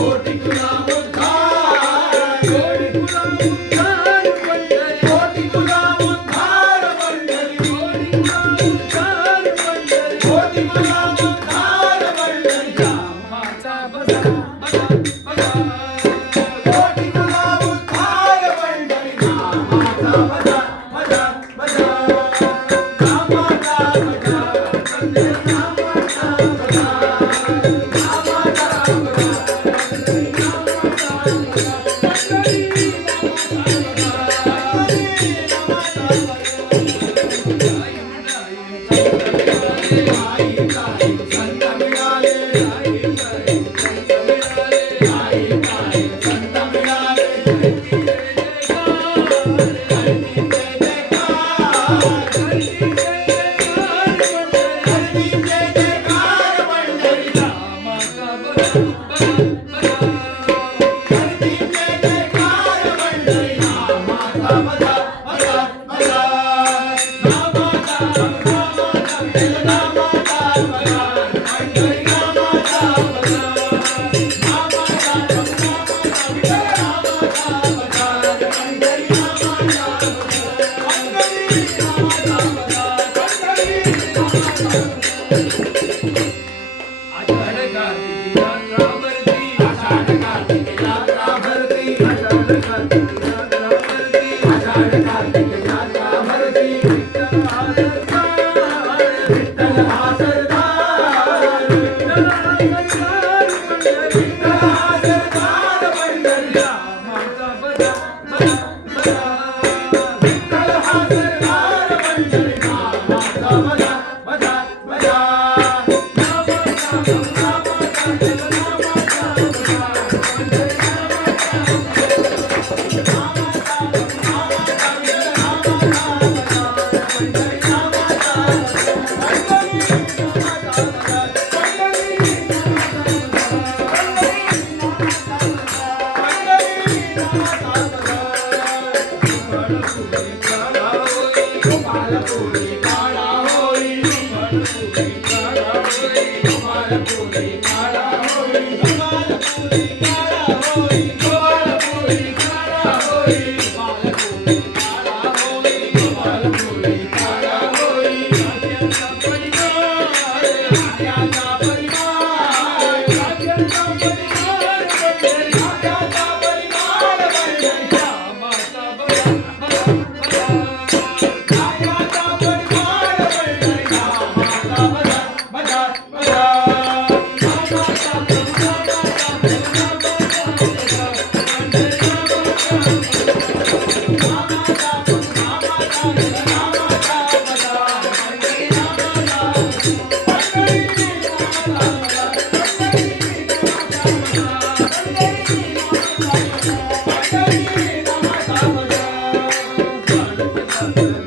कोटी कुला उद्धार कोटी कुला उद्धार पंढरी कोटी कुला उद्धार पंढरी कोटी कुला उद्धार पंढरी कोटी कुला उद्धार पंढरी रामाचा बजा बजा बजा कोटी कुला उद्धार पंढरी रामाचा बजा बजा बजा रामाचा बजा पंढरी रामाचा बजा काळा होई